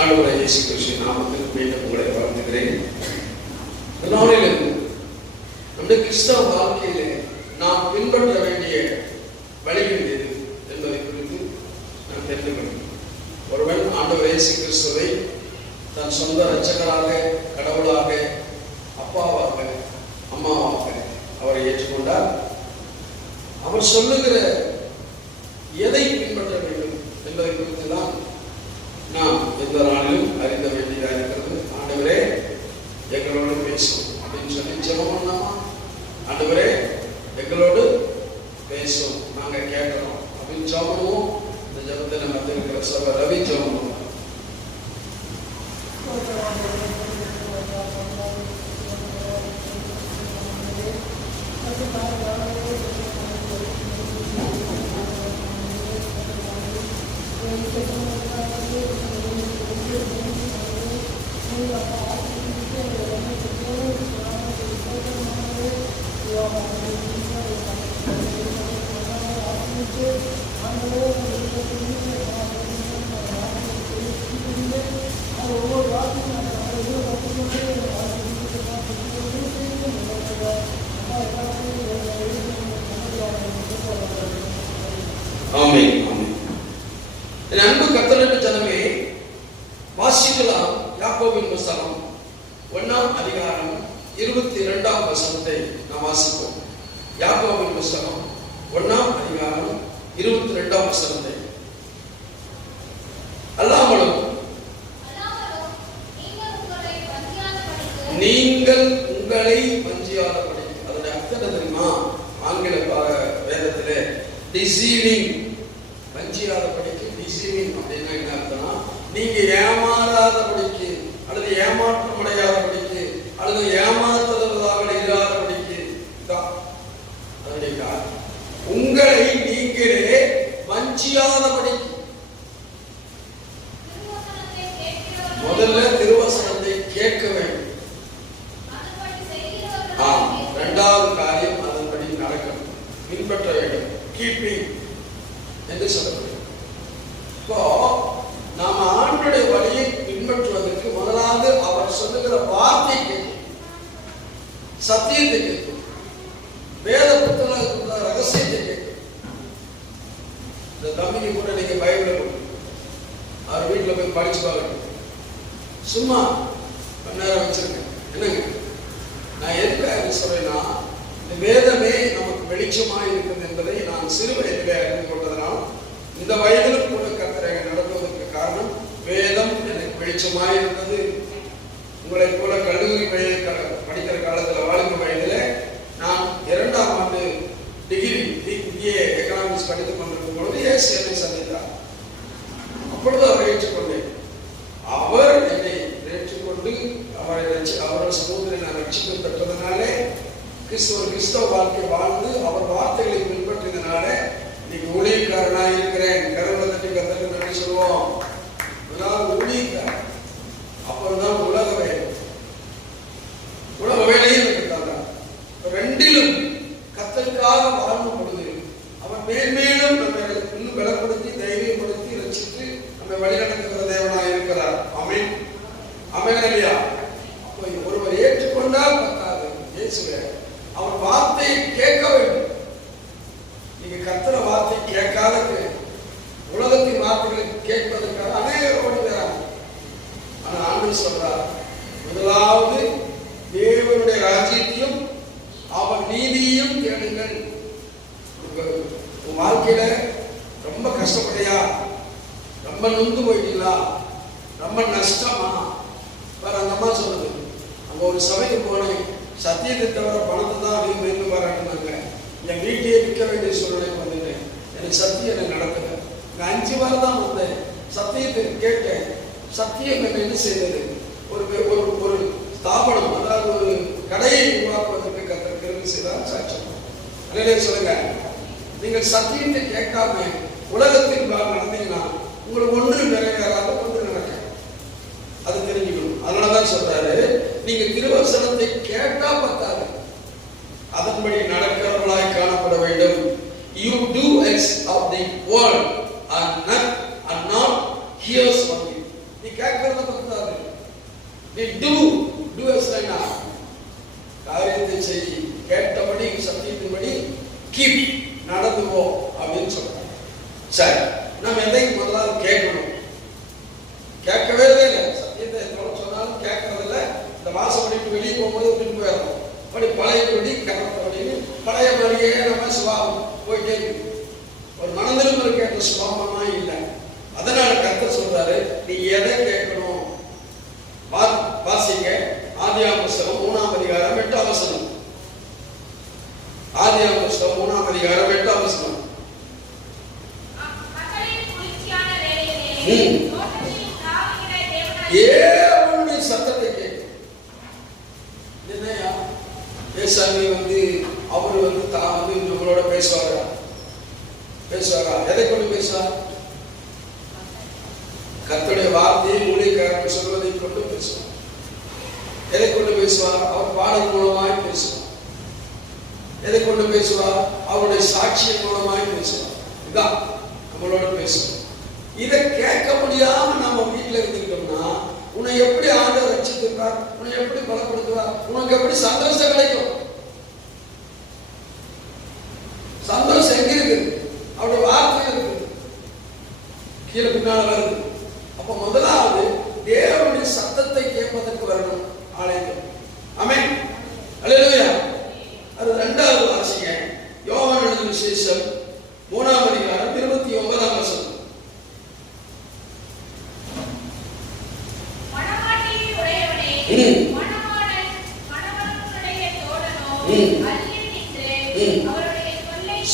ஆண்டவராகிய இயேசு கிறிஸ்துவின் நாமத்தில் மீண்டும் உங்களை வாழ்த்துகிறேன். இந்த நாளில் நம்முடைய கிறிஸ்தவ வாழ்க்கையிலே நாம் பின்பற்ற வேண்டிய வழிகள் எது என்பதை குறித்து நாம் தெரிந்து கொள்கிறோம். ஒருவன் ஆண்டவர் இயேசு கிறிஸ்துவை தன் சொந்த இரட்சகராக, கடவுளாக, அப்பாவாக, அம்மாவாக அவரை ஏற்றுக்கொண்டார். அவர் சொல்லுகிற எதை பின்பற்ற வேண்டும் என்பதை குறித்து தான் நாம் எந்த நாளிலும் அறிந்த வேண்டியதாக இருக்கிறது. ஆண்டவரே எங்களோடு பேசும் அப்படின்னு சொல்லி ஜெபம் பண்ணாமா? ஆண்டவரே எங்களோடு பேசும், நாங்கள் கேட்கிறோம் அப்படின்னு ஜெபம். இந்த ஜெபத்தை நம்ம இருக்கிற சபை ரவி ஜெபம் பண்ணுவோம். ஆமென். என் அன்பு கர்த்தருடைய ஜனமே, வாசிக்கலாம் யாக்கோபின் புத்தகம் 1ஆம் அதிகாரம் 22ஆம் வசனத்தை நாம் வாசிப்போம். யாக்கோபின் புத்தகம் 1ஆம் அதிகாரம் 22ஆம் வசனத்தை. அல்லாமலும் நீங்கள் உங்களை வஞ்சியாதபடி, அதனுடைய அர்த்தம் தெரியுமா? ஆங்கில வேதத்திலே டிசீவிங், வஞ்சியாதபடிக்கு டிசீவிங் அப்படின்னா என்ன அர்த்தம்னா, நீங்க ஏமாறாதபடிக்கு அல்லது ஏமாற்றம் அடையாதபடிக்கு அல்லது ஏமாற்றுவதாக இல்லாதபடிக்கு தான் அதனுடைய காரணம். உங்களை நீங்களே வஞ்சியாதபடிக்கு. முதல்ல திருவசனத்தை கேட்க வேண்டும். இரண்டாவது காரியம் அதன்படி நடக்கணும், பின்பற்ற வேண்டும். கீப்பிங் என்று சொல்லப்படுகிறது. இப்போ நாம ஆண்டுடைய வழியை பின்பற்றுவதற்கு முதலாவது அவர் சொல்லுகிற வார்த்தை கேட்கும், சத்தியத்தை கேட்கும், வேத புத்தக ரகசியத்தை கேட்கும். இந்த தம்பிக்கு கூட நீங்க பைபிளை கொடுக்கணும், அவர் வீட்டில் போய் படிச்சு பார்க்கணும். சும்மா கொஞ்ச நேரம் வச்சிருக்கேன். என்னங்க நான் எதுக்காக சொல்றேன்னா, இந்த வேதமே நமக்கு வெளிச்சமாக இருக்கிறது என்பதை நான் சிறு வயதிலே அறிந்து கொண்டதனால் இந்த வயதிலும் கூட கர்த்தரை நடத்துவதற்கு காரணம் வேதம் எனக்கு வெளிச்சமாக இருந்தது. உங்களை போல கல்லூரி படிக்கிற காலத்தில் வாழ்க்கை வயதில் நான் 2ஆம் ஆண்டு டிகிரி BA எக்கனாமிக்ஸ் படித்துக் கொண்டிருக்கும் பொழுது இயேசு என்னை சந்தித்தார். அப்பொழுது அவரை ஏற்றுக்கொண்டேன். அவர் என்னை ஏற்றுக்கொண்டு அவரோட சமூகத்தில் நான் ரட்சிப்பு பெற்றதனாலே, கிறிஸ்தவ வாழ்க்கை வாழ்ந்து அவர் வார்த்தைகளை பின்பற்றினால இன்னைக்கு ஊழியக்காரனாக இருக்கிறேன். கருவலை தட்டி கத்தருக்கு நன்றி சொல்லுவோம். ஊழியக்காரன். அப்புறம்தான் உலக வேலை. உலக வேலையும் எனக்கு தந்தான். ரெண்டிலும் கத்தருக்காக வாழும் பொழுது அவர் மேன்மேலும் நம்ம இன்னும் பலப்படுத்தி, தைரியப்படுத்தி, ரட்சித்து நம்ம வழிநடத்துகிற தேவனாக இருக்கிறார். ஆமென். ஆமென் இல்லையா? அப்போ ஒருவர் ஏற்றுக்கொண்டால் பத்தாது, இயேசுவே அவர் வார்த்தையை கேட்க வேண்டும். நீங்க கர்த்தர வார்த்தை கேட்காத உலகத்தின் வார்த்தைகளை கேட்பதற்காக அநேகர் ஓடி வராங்க. ஆனா ஆண்டவர் சொல்றார், முதலாவது தேவனுடைய ராஜ்யத்தையும் அவர் நீதியையும் தேடுங்கள். உன் வாழ்க்கையில ரொம்ப கஷ்டப்படையா, ரொம்ப நொந்து போயிட்டீங்களா, ரொம்ப நஷ்டமா? வேற அந்த அம்மா சொல்லுது, அங்க ஒரு சபைக்கு போனேன், சத்தியத்தை தவிர பணத்தை தான் அதிகம் மேற்கு பாராட்டினாங்க. என் வீட்டையே விற்க வேண்டிய சூழ்நிலை வந்துட்டேன். எனக்கு சத்தியம் என்ன நடக்கல. 5 வாரம் தான் வந்தேன், சத்தியத்தை கேட்டேன். சத்தியம் என்ன செய்தது? ஒரு ஸ்தாபனம், அதாவது ஒரு கடையை உருவாக்குவதற்கு கத்திருக்கிறது செய்தால் சாட்சியம். அதே சொல்லுங்க, நீங்கள் சத்தியத்தை கேட்காம உலகத்தில் நடந்தீங்கன்னா உங்களுக்கு ஒன்று நிறைவேறாத ஒன்று நடக்க, அது தெரிஞ்சுக்கணும். அதனாலதான் சொல்றாரு, நீங்க திருவசனத்தை கேட்டா பத்தாது, அதன்படி நடக்கிறவர்களாய் காணப்பட வேண்டும். You do as of the word and not hears only. நீ கேட்கறத நீ டூ காரியத்தை செய், கேட்டபடி சத்தியத்தின்படி கீப் நடந்துவோம் அப்படின்னு சொல்றாங்க. சரி, நம்ம எதையும் முதலாவது கேட்கணும். கேட்கவே இல்லை, சத்தியத்தை சொன்னாலும் கேட்கறதில்ல. இந்த வாசம் பண்ணிட்டு வெளியே போகும்போது விட்டு போயிடணும். அப்படி பழையபடி கரெக்டபடின்னு பழைய மாதிரியே நம்ம சுபாவம் போயிட்டே இருக்கு. ஒரு மனதிலும் கேட்ட சுபாவமா இல்லை. அதனால கர்த்தர் சொல்றாரு, நீ எதை கேட்கணும் வாசிங்க. ஆதியாகமம் புத்தகம் 3ஆம் அதிகாரம் 8ஆம் வசனம். ஆதியாகமம் புத்தகம் 3ஆம் அதிகாரம் 8ஆம் வசனம். தேவனுடைய சத்தத்தை கேட்கும். என்னையா ஏசாமி அவரு தான் நம்மளோட பேசுவாரா? எதை கொண்டு பேசுவார்? கர்த்தருடைய வார்த்தையை ஊழியக்காரன் சொல்வதை கொண்டு பேசுவார். எதை கொண்டு பேசுவார்? அவர் பாடல் மூலமாய் பேசுவார். எதை கொண்டு பேசுவார்? அவருடைய சாட்சியின் மூலமாய் பேசுவார். இதான் நம்மளோட பேசுவார். இதை கேட்க முடியாம நம்ம வீட்டில் இருந்துக்கிட்டோம்னா உன்னை எப்படி ஆண்டவர் ரட்சித்திருப்பார்? உன்னை எப்படி பலப்படுத்துவார்? உனக்கு எப்படி சந்தோஷம் கிடைக்கும்? சந்தோஷம் எங்க இருக்குது? அவருடைய வார்த்தை இருக்குது, கீழே பின்னால வருது. அப்ப முதலாவது தேவனுடைய சத்தத்தை கேட்பதற்கு வரணும் ஆலயத்தில். ஆமென், அல்லேலூயா. அது இரண்டாவது வாசிங்க. யோவான் எழுதின விசேஷம் 3ஆம் அதிகாரம் 29ஆம் வசனம்.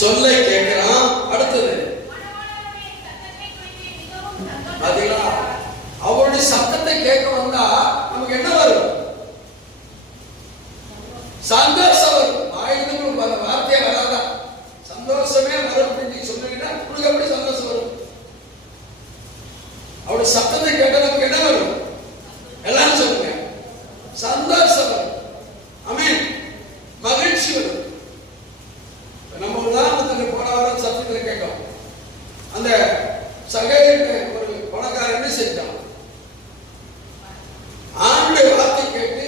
சொல்லை கேட்கிறான். அடுத்தது அவருடைய சத்தத்தை கேட்க வந்தா நமக்கு என்ன வரும்? சந்தோஷம் வரும். ஆயுதம் வார்த்தையே வராதா? சந்தோஷமே வரும் அப்படின்னு சொன்னீங்கன்னா உனக்கு எப்படி சந்தோஷம் வரும்? அவருடைய சத்தத்தை கேட்ட நமக்கு என்ன வரும்? எல்லாரும் சொல்லுங்க, சந்தோஷம் வரும். ஆமென், மகிழ்ச்சி வரும். நம்ம உதாரணத்துக்கு போன வாரம் சத்தத்தில் கேட்டோம். அந்த ஒரு பணக்காரன் என்ன செஞ்சான்? ஆண்டுடைய வார்த்தை கேட்டு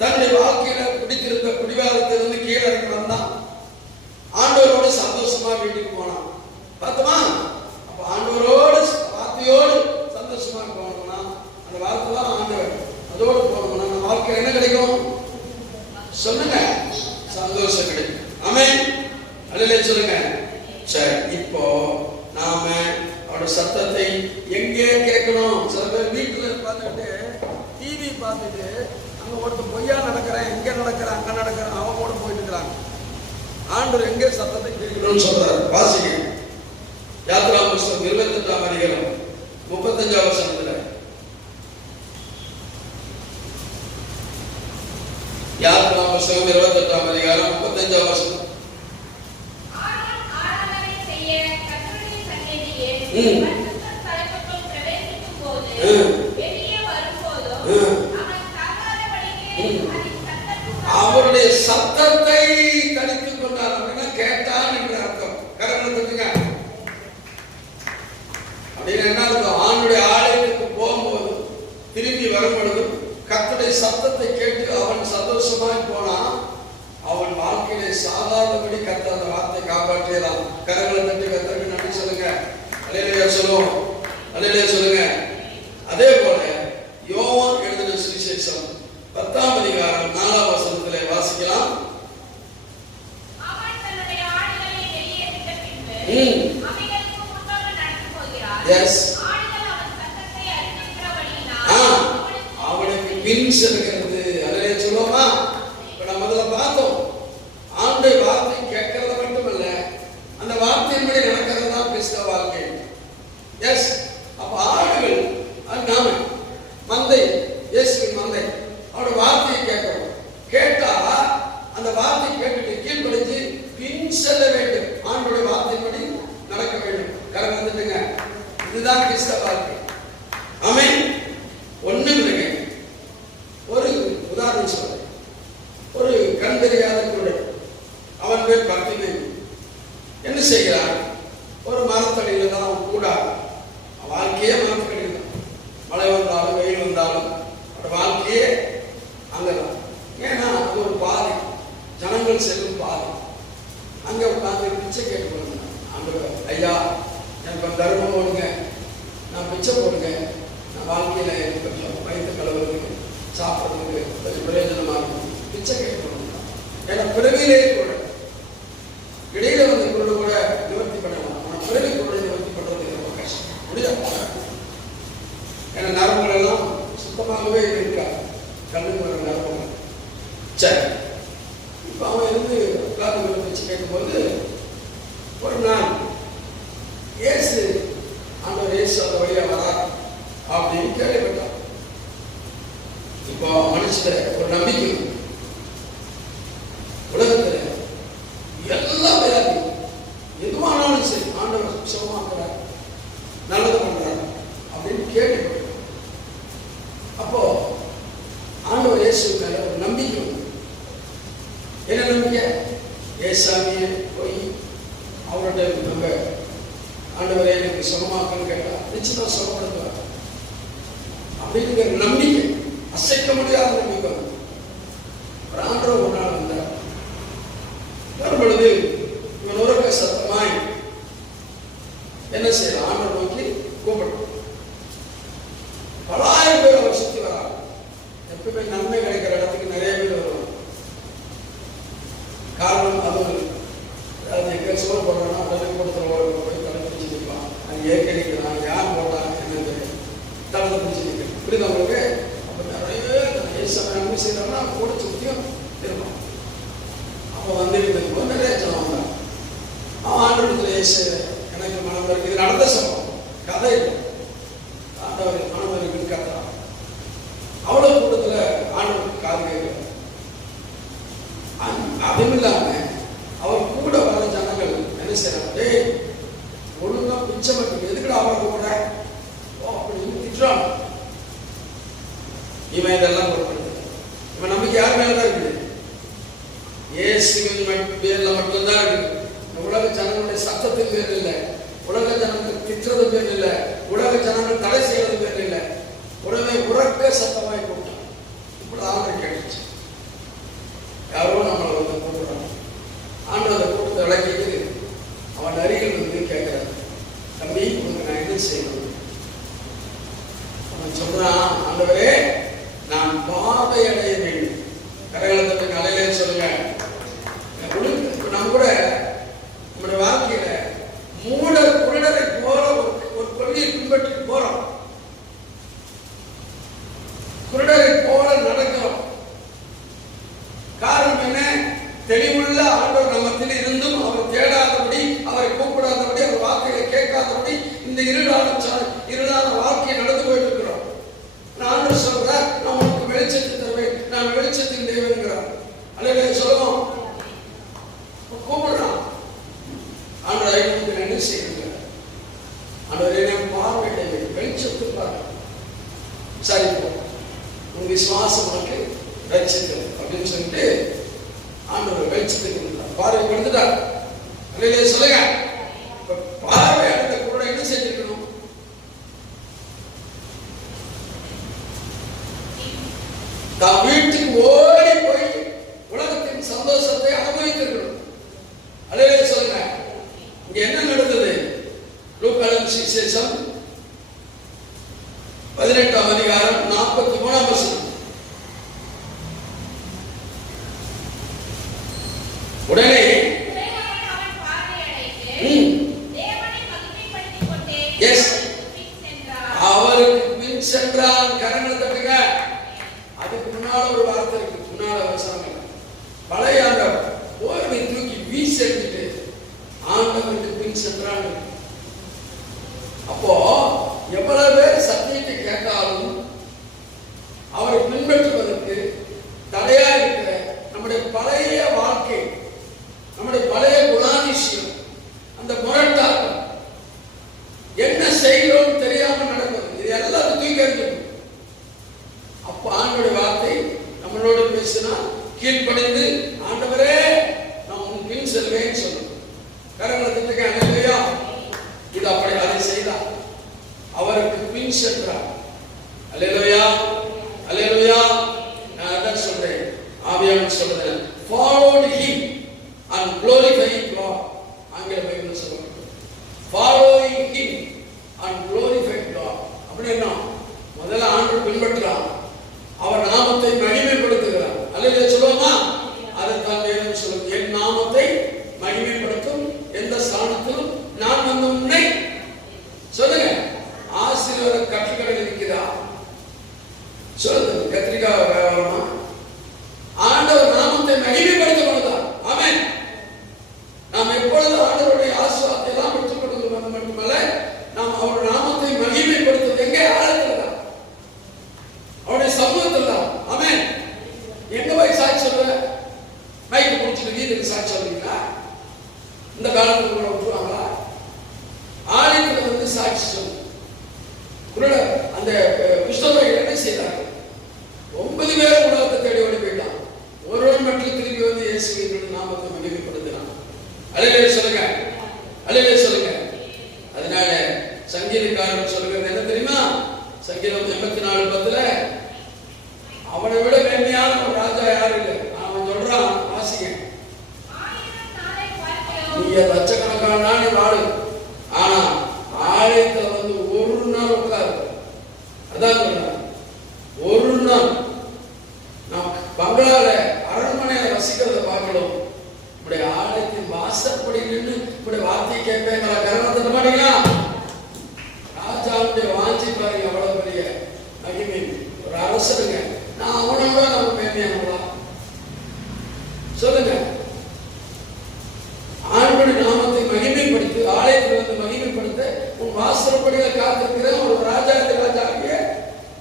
தன்னுடைய வாழ்க்கையில பிடித்திருந்த பிடிவாதத்திலிருந்து கீழே இறங்கி வந்தான். ஆண்டவரோடு சந்தோஷமா வீட்டுக்கு போனான். பார்த்தோமா? அப்ப ஆண்டவரோடு வார்த்தையோடு சந்தோஷமா போனோம்னா அந்த வார்த்தை தான் ஆண்டவர். அதோடு போனோம்னா நம்ம வாழ்க்கையில என்ன கிடைக்கும்? சொல்லுங்க, சந்தோஷம் கிடைக்கும். ஆமென், அல்லேலூயா சொல்லுங்க. சரி, இப்போ நாம அவருடைய சத்தத்தை எங்கே கேட்கணும்? சில பேர் வீட்டுல பார்த்துட்டு டிவி பார்த்துட்டு அங்க ஒருத்தர் பொய்யா நடக்கிறேன், இங்க நடக்கிறேன், அங்க நடக்கிறேன், அவன் கூட போயிட்டு இருக்கிறாங்க. ஆண்டவர் எங்கே சத்தத்தை கேட்கணும்னு சொல்றாரு. வாசிங்க. யாத்திராகமம் புத்தகம் 28ஆம் அதிகாரம் 35ஆம் வசனத்துல. யாத்திராகமம் புத்தகம் 28ஆம் அதிகாரம் 35ஆம் வசனம். அவருடைய சத்தத்தை தனித்துக் கொண்டார் அப்படின்னா கேட்டான் என்று அர்த்தம். கரங்களை தட்டுங்க. அப்படின்னு என்ன அர்த்தம்? ஆண்டுடைய ஆலயத்துக்கு போகும்போது திரும்பி வரும்பொழுது கர்த்தருடைய சத்தத்தை கேட்டு அவன் சந்தோஷமாய் போனான். அவன் வாழ்க்கையிலே சாகாதபடி கர்த்தர் அந்த வார்த்தை காப்பாற்றியலாம். கரங்களை தட்டி கர்த்தருக்கு நன்றி சொல்லுங்க. அல்லேலூயா சொல்லுவோம். அல்லேலூயா சொல்லுங்க. அதே போல யோவான் எழுதின சுவிசேஷம் 10ஆம் அதிகாரம் 4ஆம் வசனத்திலே வாசிக்கலாம். அவன் தன்னுடைய ஆடுகளை வெளியேற்றிட்ட பின்பு அவைகளுக்கு முன்பாக நடந்து போகிறார். எஸ், ஆடுகள் அவன் சத்தத்தை அறிந்திருக்கிறபடியினால் அவனுக்கு பின் செல்கிறது. அல்லேலூயா சொல்லுவோமா? இப்ப நம்ம முதல்ல பார்த்தோம், ஆண்டுடைய வார்த்தை கேட்கறது மட்டுமல்ல, அந்த வார்த்தையின்படி நடக்கிறது தான் கிறிஸ்தவ வாழ்க்கை. எஸ், அப்ப ஆடுகள் நாம மந்தை, இயேசுவின் மந்தை, அவருடைய வார்த்தையை கேட்கணும். கேட்டா அந்த வார்த்தையை கேட்டுட்டு கீழ்ப்படிஞ்சு பின் செல்ல வேண்டும். ஆண்டோடைய வார்த்தைப்படி நடக்க வேண்டும். கரெக்ட் வந்துட்டுங்க. இதுதான் கிறிஸ்தவ வாழ்க்கை. ஆமென். ஒண்ணும் இல்லைங்க. ஒரு உதாரணம் சொல்றேன். ஒரு கண் தெரியாத குருடன், அவன் பேர் பர்த்திமை. என்ன செய்கிறான்? ஒரு மரத்தடியில தான் கூட வாழ்க்கையே மரத்தடியில் தான். மழை வந்தாலும் வெயில் வந்தாலும் வாழ்க்கையே வாழ்க்கையில கொஞ்சம் வயிற்று கலவரத்துக்கு சாப்பிட்றதுக்கு கொஞ்சம் பிரயோஜனமாக இருக்கும். பிச்சை கேட்கணும். ஏன்னா பிறவியிலே கூட இடையில வந்து குரல் கூட நிவர்த்தி பண்ணலாம். ஆனால் பிறவி குரலை நிவர்த்தி பண்றது ரொம்ப கஷ்டம், முடியாது. ஏன்னா நரம்புகள் எல்லாம் சுத்தமாகவே இருக்காது, கண்ணுக்கு வர நரம்புகள். சரி, இப்போ அவன் இருந்து உட்கார்ந்து பிச்சை கேட்கும்போது ஒரு நாள் இயேசு ஆண்டவர் இயேசு அந்த வழியா வரா அப்படின்னு கேள்விப்பட்டான். இப்போ மனுஷன் ஒரு நம்பிக்கை, உலகத்துல எல்லா வியாதி எதுவானாலும் சரி ஆண்டவர் சுகமாக்குறார், நல்லது பண்றார் அப்படின்னு கேள்விப்பட்டான். அப்போ ஆண்டவர் இயேசு மேல ஒரு நம்பிக்கை வந்து, என்ன நம்பிக்கை? ஏசாமியை போய் அவருடைய நம்ம ஆண்டவரே எனக்கு சுகமாக்கன்னு கேட்டா நிச்சயமா சுகப்படுத்துவார் அப்படிங்கிற நம்பிக்கை, அசைக்க முடியாத நம்பிக்கை. ஒரு ஆண்டவர் ஒரு நாள் வந்தார். வரும்பொழுது இவன் உறக்க சத்தமாய் என்ன செய்யலாம்? ஆண்டவர் நோக்கி கூப்பிடும். பலாயிரம் பேர் அவர் சுத்தி வராங்க. எப்பவுமே நன்மை கிடைக்கிற இடத்துக்கு நிறைய பேர் வருவாங்க. காரணம் அது எங்க சோறு போடுறோம்னா உடனே கொடுத்துருவோம், போய் தலை பிடிச்சி நிற்கலாம். அது ஏற்கனவே யார் போட்டா என்னது தலை பிடிச்சி நிற்கணும். புரியுது உங்களுக்கு? அப்போ நிறைய நன்மை செய்யறோம்னா கூட சுத்தியும் திரும்பணும். அப்போ வந்து இருக்கும்போது நிறைய ஜனம் வந்தாங்க. அவன் ஆண்டவரத்தில் ஏசு எனக்கு மனம் இருக்கு. இது நடந்த சம்பவம், கதை இல்லை. ஆண்டவர் மனம் இருக்குன்னு கதை. அவ்வளவு கூட்டத்தில் ஆண்டவருக்கு காது கேட்கல. அதுவும் இல்லாம அவர் கூட வர ஜனங்கள் என்ன செய்யறாங்க? ஒழுங்கா பிச்சை மட்டும் எதுக்குடா அவரை கூட அப்படின்னு திட்டுறாங்க. இவன் இதெல்லாம் பொருட்படுத்த, இவன் நம்பிக்கை யார் மேலதான் இருக்குது? இயேசுவின் பேர்ல மட்டும்தான் இருக்குது. உலக ஜனங்களுடைய சத்தத்தின் பேர் இல்லை, உலக ஜனங்கள் திட்டுறது பேர் இல்லை, உலக ஜனங்கள் தடை செய்யறது பேர் இல்லை. உடனே உறக்க சத்தமாய் கூட்டம் இப்படி ஆண்டவர் கேட்டுச்சு. யாரோ நம்மளை வந்து கூப்பிடுறாங்க. ஆண்டவர் கூட்டத்தை விளக்கிட்டு அவன் அருகில் வந்து கேட்கிறான், தம்பி உனக்கு நான் என்ன செய்யணும்? அவன் சொல்றான், ஆண்டவரே நான் பார்வை அடைய வேண்டும். கரகாலத்தை காலையிலே சொல்லுங்க. நம்ம கூட நம்முடைய வாழ்க்கையில மூடர் குருடரை போல ஒரு கொள்கையை பின்பற்றி போறோம். குருடரை போல நடக்கிறோம். காரணம் என்ன? தெளிவுள்ள ஆண்டவர் நம்மத்தில் இருந்தும் அவர் தேடாதபடி, அவரை கூப்பிடாதபடி, அவர் வார்த்தையை கேட்காதபடி இந்த இருளான வாழ்க்கையை நடந்து போயிட்டு இருக்கிறோம். ஆண்டவர் சொல்றார், நான் உனக்கு வெளிச்சத்தை தருவேன், நான் வெளிச்சத்தின் தேவன்கிறார். அல்ல சொல்லுவோம், கூப்பிடுறான். ஆண்டவர் ஐநூறு என்ன செய்யுங்க? ஆண்டவர் என்ன பார்வையிட வெளிச்சத்து பாரு. சரி, உன் விசுவாசம் உனக்கு ரட்சித்தது அப்படின்னு சொல்லிட்டு ஆண்டவர் வெளிச்சத்துக்கு பார்வை கொடுத்துட்டார். அல்லையே சொல்லுங்க. பார்வை அடைந்த கூட என்ன செஞ்சிருக்கணும்? தான் வீட்டுக்கு ஓடி போய் உலகத்தின் சந்தோஷத்தை அனுபவித்திருக்கணும். அல்லையே சொல்லுங்க. இங்க என்ன நடந்தது? லூக்கா சுவிசேஷம் 18ஆம் அதிகாரம் 43ஆம் வசனம். உடனே அவருக்கு பின் சென்றான். கரங்களை தட்டுங்க. அதுக்கு முன்னால ஒரு வார்த்தை இருக்கு, முன்னால அவசரம். பழைய ஆண்டவர் போர்வை தூக்கி வீசி எடுத்துட்டு ஆண்டவருக்கு பின் சென்றான். அப்போ எவ்வளவு பேர் சத்தியத்தை கேட்டாலும் அவரை பின்பற்றுவதற்கு தடையா இருக்கிற நம்முடைய பழைய வாழ்க்கை, நம்முடைய பழைய குணாதிசயம், அந்த முரட்டாட்டம், என்ன செய்கிறோம் தெரியாம நடக்கும். இது எல்லாத்தையும் தூக்கி எறிஞ்சிடும். அப்ப ஆண்டவருடைய வார்த்தை நம்மளோட பேசினா கீழ்ப்படிந்து, ஆண்டவரே நான் உன் பின் செல்வேன்னு சொல்லணும். கரங்களை தட்டுங்க. அல்லேலூயா. இது அப்படி அதை செய்தார். அவருக்கு பின் சென்றார். அல்லேலூயா, அல்லேலூயா. நான் அதான் சொல்றேன், ஆவியானவர் சொல்றேன், followed him and glorified God. ஆங்கில பைபிள் சொல்லுங்க, following him and glorified God. அப்படி என்ன? அந்த புஸ்தகம் என்ன செய்தாங்க? 9 பேர் உலகத்தை தேடி ஓடி போயிட்டான். ஒருவன் மட்டும் திரும்பி வந்து இயேசுவின் நாமத்தை மகிமைப்படுத்தினான். அல்லேலூயா சொல்லுங்க, அல்லேலூயா சொல்லுங்க. அதனால சங்கீதக்காரன் சொல்லுகிறது என்ன தெரியுமா? சங்கீதம் 84:10 அவனை விட மேன்மையான ஒரு ராஜா யாரும் இல்லை. அவன் சொல்றான், வாசிங்க, நீ லட்சக்கணக்கான நாள் வாழு, ஆனா ஆலயத்துல வந்து ஒரு நாள் உட்காரு. அதான் சொல்றான், ஒரு நாள். நான் பங்களால அரண்மனையில வசிக்கிறத பார்க்கணும், இப்படி ஆலயத்தின் வாசப்படி நின்று இப்படி வார்த்தை கேட்பேன். கரணம் தட்ட மாட்டீங்களா? ராஜாவுடைய வாஞ்சி பாருங்க, அவ்வளவு பெரிய மகிமை. ஒரு அரசருங்க, நான் அவனோட நம்ம மேன்மையானவங்களா? சொல்லுங்க. ஆண்டவருடைய நாமத்தை மகிமைப்படுத்தி ஆலயத்தில் வந்து மகிமைப்படுத்த உன் வாசற்படியில காத்திருக்கிற ஒரு ராஜாகிய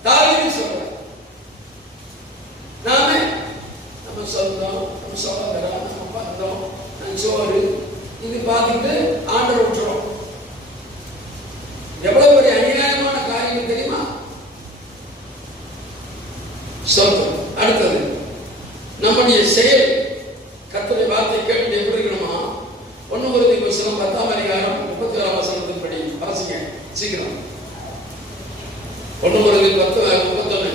தாவீது சொல்றார். நாமே நம்ம சொந்தம், நம்ம சகோதரன், நம்ம பந்தம், நம்ம சோறு இது பார்த்துட்டு ஆண்டவர் விட்டுறோம். எவ்வளவு பெரிய அநியாயமான காரியம் தெரியுமா? சொந்தம். அடுத்தது நம்முடைய செயல் கர்த்தருடைய வார்த்தை கேட்டு எப்படி இருக்கணுமா? 1 கொரிந்தியர் 10:31 படி வாசிங்க சீக்கிரம். 1 கொரிந்தியர் 10:31.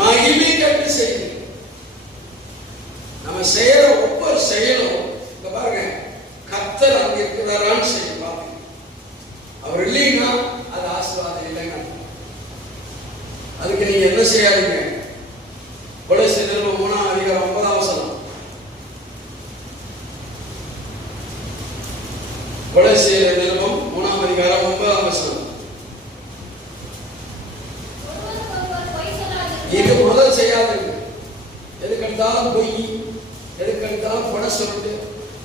மகிமை கட்டி செய்யுங்க. நம்ம செய்யற ஒவ்வொரு செயலும் இங்க பாருங்க, கர்த்தர் அங்க இருக்கிறாரான்னு செய்யும். பாருங்க, அவர் இல்லைன்னா அது ஆசீர்வாதம் இல்லைங்க. அதுக்கு நீங்க என்ன செய்யாதீங்க? கொலோசியர் நிருபம் 3:9. கொலோசியர் நிருபம் 3:9. இது முதல் செய்யாதீங்க. எதுக்கெடுத்தாலும் பொய், எதுக்கெடுத்தாலும் பண சொல்லிட்டு,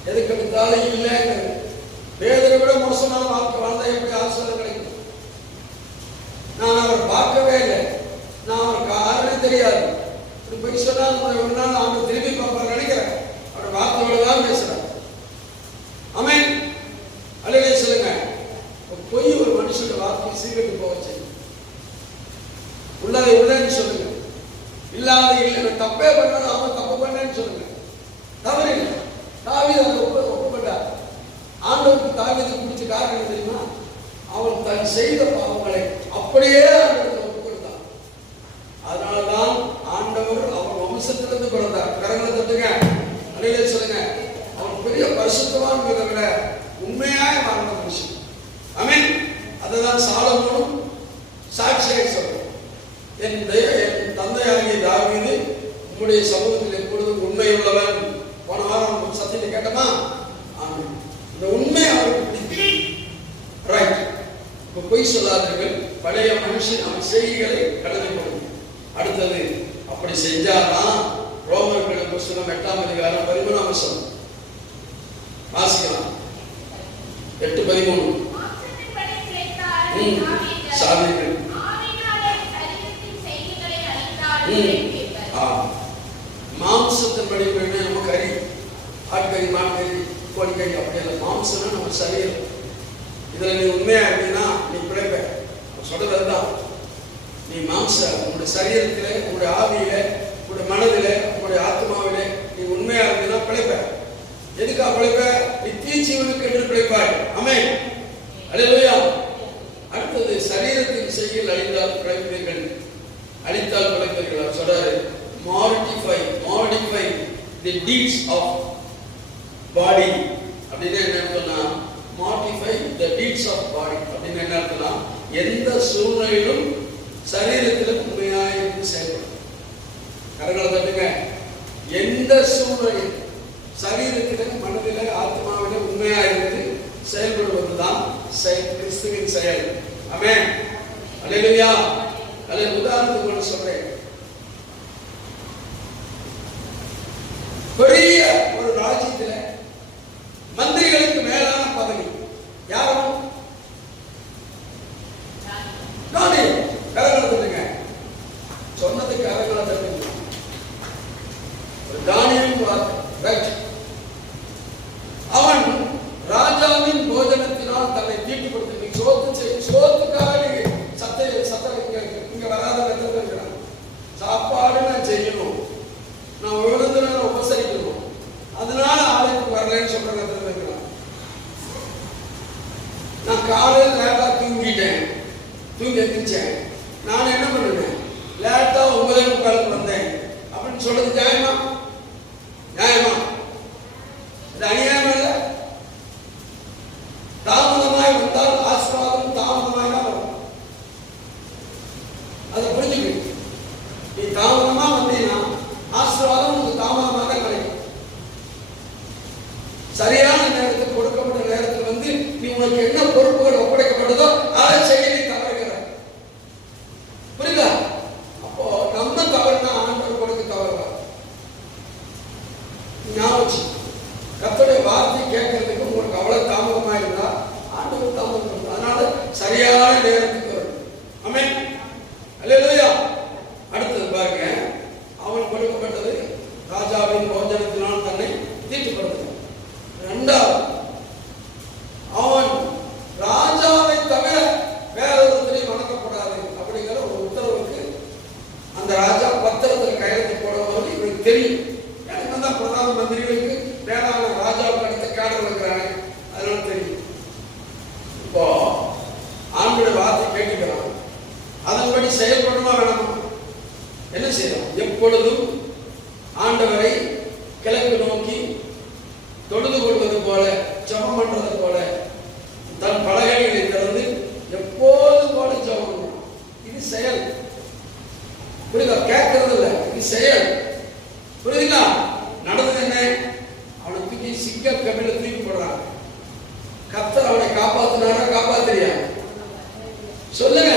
எதுக்கெடுத்தாலும் இல்லைங்க. பேதரை விட மோசமான வாழ்க்கை வாழ்ந்தா எப்படி ஆசீர்வாதம் கிடைக்கும்? நான் அவர் பார்க்கவே இல்லை, நான் அவருக்கு யாருன்னு தெரியாது. இப்படி போய் சொன்னா ஒரு நாள் அவங்க திரும்பி பார்ப்பாரு நினைக்கிறேன். அவரோட வார்த்தையோட தான் பேசுறேன். ஆமென், அல்லேலூயா சொல்லுங்க. பொய் ஒரு மனுஷனோட வார்த்தை சீக்கிரம் போக செய்யும். உள்ளதை உள்ளேன்னு சொல்லுங்க, இல்லாத இல்லை. தப்பே பண்ணாலும் அவன் தப்பு பண்ணேன்னு சொல்லுங்க, தவறு இல்லை. தாவீது அதை ஒப்புக்கொண்டார். ஆண்டவருக்கு தாவீது பிடிச்ச காரணம் தெரியுமா? அவன் தன் செய்த பாவங்களை அப்படியே ஆண்டவருக்கு ஒப்புக் கொடுத்தான். அதனால்தான் ஆண்டவர் அவன் வம்சத்திலிருந்து பிறந்தார். கரங்களை தட்டுங்க, அல்லேலூயா சொல்லுங்க. அவன் பெரிய பரிசுத்தவான் விட உண்மையாய் வாழ்ந்த மனுஷன். ஆமென். அதுதான் சாலமோனும் சாட்சியாக சொல்றான். என் தந்தையாகிய தாவீது உம்முடைய சமூகத்தில் எப்பொழுதும் உண்மையுள்ளவன். போன வாரம் சத்தியத்தை கேட்டமா? ஆமென். இந்த உண்மை அவருக்கு பிடிக்கும். ரைட். இப்போ பொய் சொல்லாதீர்கள். பழைய மனுஷன் அவன் செய்திகளை கடந்து போகும். அடுத்தது அப்படி செஞ்சாதான் ரோமர்கள் புஸ்தகம் 8:13 வாசிக்கலாம். 8:13. சாதிகள் மாம்சத்தின்படி நம்ம கறி, ஆட்கறி, மாட்கறி, கோழிக்கறி அப்படியெல்லாம் மாம்சம்னா நம்ம சரீரம். இதுல நீ உண்மையா அப்படின்னா நீ பிழைப்ப. சொல்றது தான், நீ மாம்ச உங்களுடைய சரீரத்தில, உங்களுடைய ஆவியில, உங்களுடைய மனதில, உங்களுடைய ஆத்மாவில நீ உண்மையா அப்படின்னா பிழைப்ப. எதுக்கா பிழைப்ப? நித்திய ஜீவனுக்கு என்று பிழைப்பாய். ஆமென், அல்லேலூயா. அடுத்தது சரீரத்தின் செய்கையில் அழிந்தால் பிழைப்பீர்கள், அழித்தால் பிழைப்பீர்கள். சொல்றாரு, modify the deeds of body. அப்படின்னா என்ன அர்த்தம்னா, modify the deeds of body அப்படின்னு என்ன அர்த்தம்னா, எந்த சூழ்நிலையிலும் சரீரத்தில் உண்மையாக இருந்து செயல்படும். கரங்களை தட்டுங்க. எந்த சூழ்நிலையில் சரீரத்தில், மனதில், ஆத்மாவில உண்மையாக இருந்து செயல்படுவதுதான் கிறிஸ்துவின் செயல். ஆமென், அல்லேலூயா. அதில் உதாரணத்துக்கு சொல்றேன். பெரிய ஒரு ராஜ்யத்துல மந்திரிகளுக்கு மேலான பதவி யாரும்? தானியேல். கரங்களை தட்டுங்க. சொன்னதுக்கு கரங்களை தட்டுங்க. தானியேல் ரைட். அவன் ராஜாவின் போஜனத்தினால் தன்னை தீட்டுப்படுத்தி சோத்துக்காக இங்க வராத இருக்கிறான். சாப்பாடு நான் செய்யணும், நான் விருந்தினரை உபசரிக்கணும், அதனால ஆலயத்துக்கு வரலன்னு சொல்ற இருக்கிறான். நான் காலையில் லேட்டா தூங்கி எந்திரிச்சேன், நான் என்ன பண்ணுவேன், லேட்டா 9:45 வந்தேன் அப்படின்னு சொல்றது நியாயமா? இது அநியாயம் இல்லை. தாமதமாய் வந்தால் ஆசீர்வாதம் தாமதமாய் தான் வரும். அதை புரிஞ்சுக்க. நீ தாமதமா வந்தீங்கன்னா ஆசீர்வாதம் உங்களுக்கு தாமதமாக தான் கிடைக்கும். சரியான நேரத்துக்கு கொடுக்கப்பட்ட நேரத்தில் வந்து நீ உனக்கு என்ன பொறுப்புகள் ஒப்படைக்கப்பட்டதோ அதை செய்ய நீ தவறுகிற. புரியுதா? அப்போ நம்ம தவறுனா ஆண்டவர் கொடுக்க தவறுவார். ஞாபகம், கர்த்தருடைய வார்த்தை கேட்கறதுக்கு உங்களுக்கு அவ்வளவு தாமதமா இருந்தா ஆண்டவர் தாமதம். அதனால சரியான நேரத்துக்கு வரும். ஆமென். அல்லேலூயா. அடுத்தது பாருங்க, அவன் கொடுக்கப்பட்டது ராஜாவின் போஜனத்தினால் தன்னை தீட்டுப்படுத்த. இரண்டாவது, அவன் ராஜாவை தவிர வேறொருத்தரையும் வணங்கக்கூடாது அப்படிங்கிற ஒரு உத்தரவுக்கு அந்த ராஜா பத்திரத்தில் கையெழுத்து போடும்போது இவருக்கு தெரியும். எனக்கு தான் பிரதான மந்திரிகளுக்கு வேளாண் ராஜாவுக்கு அடுத்த கேடர் இருக்கிறாங்க, அதனால தெரியும். இப்போ ஆண்டுடைய வார்த்தை கேட்டுக்கிறான், அதன்படி செயல்படணுமா வேணாமா? என்ன செய்யலாம்? எப்பொழுதும் ஆண்டவரை கிழக்கு நோக்கி தொழுது கொள்வது போல, ஜெபம் பண்றது போல, தன் பலகைகளை திறந்து எப்போதும் போல ஜெபம் பண்ணணும். இது செயல். புரியுதா? கேட்கறது இல்லை, இது செயல். புரியுதுங்களா? நடந்தது என்ன? அவனை தூக்கி சிங்க கபில தூக்கி போடுறான். கர்த்தர் அவனை காப்பாத்தினாரா காப்பாத்திரியா? சொல்லுங்க.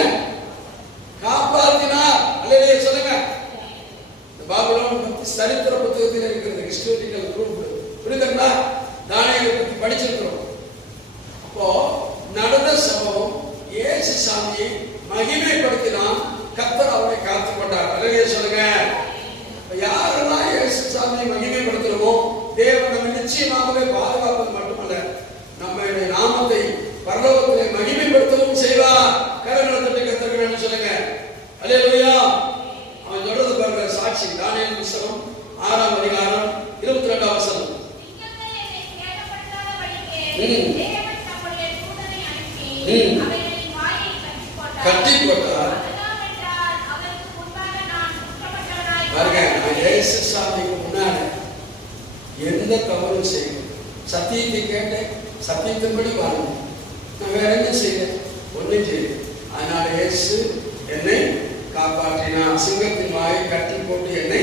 காப்பாத்தினார். அல்லேலூயா சொல்லுங்க. இந்த பாபிலோன் பத்தி சரித்திர புத்தகத்தில் இருக்கிறது, ஹிஸ்டாரிக்கல் ப்ரூஃப். புரியுதுங்களா? தானியேலை பத்தி படிச்சிருக்கிறோம். அப்போ நடந்த சம்பவம், இயேசு சாமியை மகிமைப்படுத்தினான், கர்த்தர் அவனை காத்துக் கொண்டார். அல்லேலூயா சொல்லுங்க. யாரெல்லாம் இயேசு சாமியை மகிமைப்படுத்துறோமோ தேவன் நம்மை நிச்சயமாகவே பாதுகாப்பது மட்டுமல்ல, நம்முடைய நாமத்தை பரலோகத்திலே மகிமைப்படுத்தவும் செய்வார். கரங்களை தட்டி கர்த்தருக்கு சொல்லுங்க. அல்லேலூயா. அவன் சொல்றது பாருங்க, சாட்சி. தானியேல் புத்தகம் 6ஆம் அதிகாரம் 22ஆம் வசனம். கட்டி போட்டார். பாருங்க, நான் இயேசு சாமிக்கு முன்னாடி எந்த தவறும் செய்யணும். சத்தியத்தை கேட்டேன், சத்தியத்தின்படி வாழணும். நான் வேற என்ன செய்யறேன்? ஒன்றும் செய்யறேன். அதனால இயேசு என்னை காப்பாற்றினார். சிங்கத்தின் வாயை கட்டி போட்டு என்னை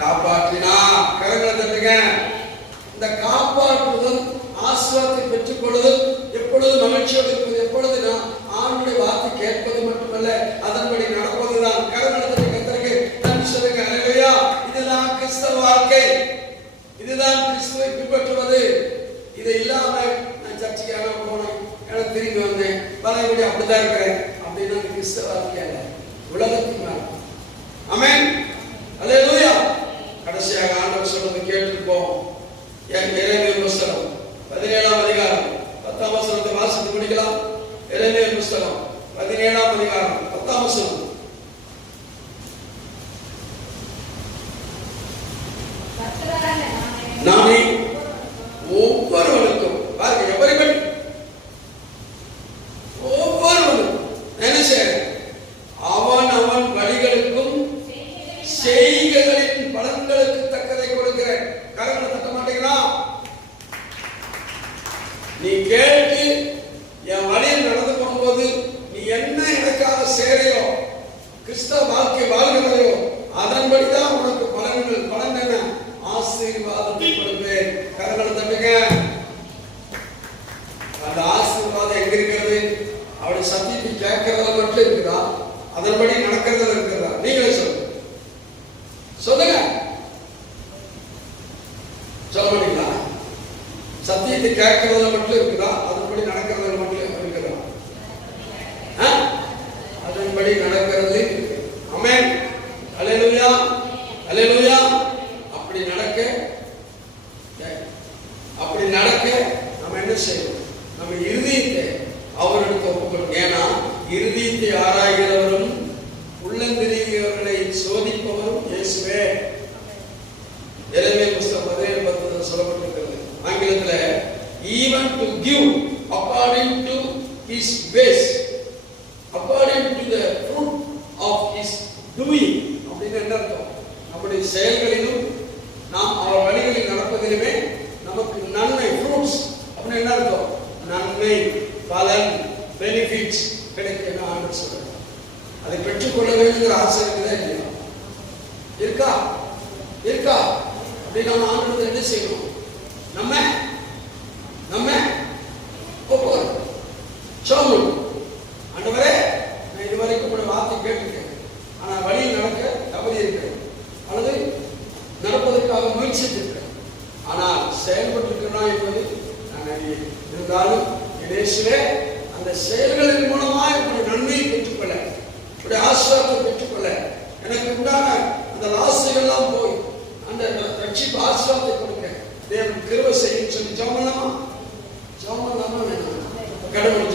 காப்பாற்றினார். கரங்களை தட்டுங்க. இந்த காப்பாற்றுதல், ஆசீர்வாதத்தை பெற்றுக் கொள்ளுதல், எப்பொழுது மகிழ்ச்சியோடு இருப்பது, எப்பொழுது நான் ஆண்டுடைய வார்த்தை கேட்பது மட்டுமல்ல, அதன்படி நடப்பதுதான். கரங்களை தட்டி கர்த்தருக்கு நன்றி சொல்லுங்க. அல்லேலூயா. இதுதான் கிறிஸ்தவ வாழ்க்கை, இதுதான் கிறிஸ்துவை பின்பற்றுவது. இது இல்லாம நான் சர்ச்சைக்காக போனேன், எனக்கு திரும்பி வந்தேன், பழையபடி அப்படித்தான் இருக்கிறேன் அப்படின்னா கிறிஸ்தவ வாழ்க்கையால உலகத்துக்கு மேல. ஆமென். அல்லேலூயா. கடைசியாக ஆண்டவர் சொல்றது கேட்டுப்போம். எரேமியா புத்தகம் 17ஆம் அதிகாரம் 10ஆம் வசனத்தை வாசித்து முடிக்கலாம். எரேமியா புத்தகம் 17ஆம் அதிகாரம் 10ஆம் வசனம். நானே ஒவ்வொருவனுக்கும், பாருங்க, எவரிபடி, ஒவ்வொருவனுக்கும் என்ன செய்யறேன்? அவன் அவன் வழிகளுக்கும் செய்கைகளின் பலன்களுக்கு தக்கதை கொடுக்கிறேன். கரங்களை தட்ட மாட்டீங்களா? நீ கேட்டு என் வழியில் நடந்து போகும்போது நீ என்ன எனக்காக செய்யறையோ, கிறிஸ்தவ வாழ்க்கை வாழ்கிறதையோ, அதன்படிதான் உனக்கு பலன்கள். பலன் என்ன? ஆசீர்வாதத்தை கொடுப்பேன். கரங்களை தட்டுங்க. அந்த ஆசீர்வாதம் எங்க இருக்கிறது? அவருடைய சத்தியத்தை கேட்கறதுல மட்டும் இருக்குதா? அதன்படி நடக்கிறதுல இருக்கிறதா? நீங்களே சொல்லுங்க. சொல்லுங்க. சொல்ல மாட்டீங்களா? சத்தியத்தை கேட்கறதுல மட்டும் இருக்குதா? அதன்படி நடக்கிறதுல மட்டும் இருக்குதா? அதன்படி நடக்கிறது. ஆமென். அல்லேலூயா. அல்லேலூயா. அப்படி நடக்க என்ன செய்யணும்? நம்ம இருதயத்தை அவர்களுக்கு ஒப்புக்கொள்ளும். ஏன்னா இருதயத்தை ஆராய்கிறவரும் உள்ளந்திரிகிறவர்களை சோதிப்பவரும் இயேசுவே. எரேமியா புத்தகம் 17:10 சொல்லப்பட்டிருக்கிறது. ஆங்கிலத்துல even to give according to his ways, according to the fruit of his doing. அப்படின்னு என்ன அர்த்தம்? நம்முடைய செயல்களிலும் நாம் அவர் வழிகளில் நடப்பதிலுமே நமக்கு நன்மை, ஃப்ரூட்ஸ் அப்படின்னு என்ன அர்த்தம்? நன்மை, பலன், பெனிஃபிட்ஸ் கிடைக்கும் ஆண்டு சொல்றாங்க. அதை பெற்றுக்கொள்ள வேண்டிய ஆசை இருக்குதா இல்லையா? இருக்கா? இருக்கா? அப்படி நம்ம ஆண்டு என்ன செய்யணும்? நம்ம சொல்லணும். ஆண்டவரே, நான் இதுவரைக்கும் கூட வார்த்தை கேட்டிருக்கேன், ஆனா வழியில் நடக்க தவறி இருக்கிறேன் அல்லது நடப்பதற்காக முயற்சித்திருக்கிறேன், ஆனால் செயல்பட்டிருக்கிறேன் என்பது நான் அறியேன். இருந்தாலும் இயேசுவே அந்த செயல்களின் மூலமாக என்னுடைய நன்மையை பெற்றுக்கொள்ள, என்னுடைய ஆசீர்வாதத்தை பெற்றுக்கொள்ள, எனக்கு உண்டான அந்த ஆசைகள்லாம் போய் அந்த ரட்சிப்பு ஆசீர்வாதத்தை கொடுக்க தேவன் கிருபை செய்யும் சொல்லி ஜெபம் பண்ணலாமா? ஜெபம் பண்ணலாமா? வேணாம்? கடவுள்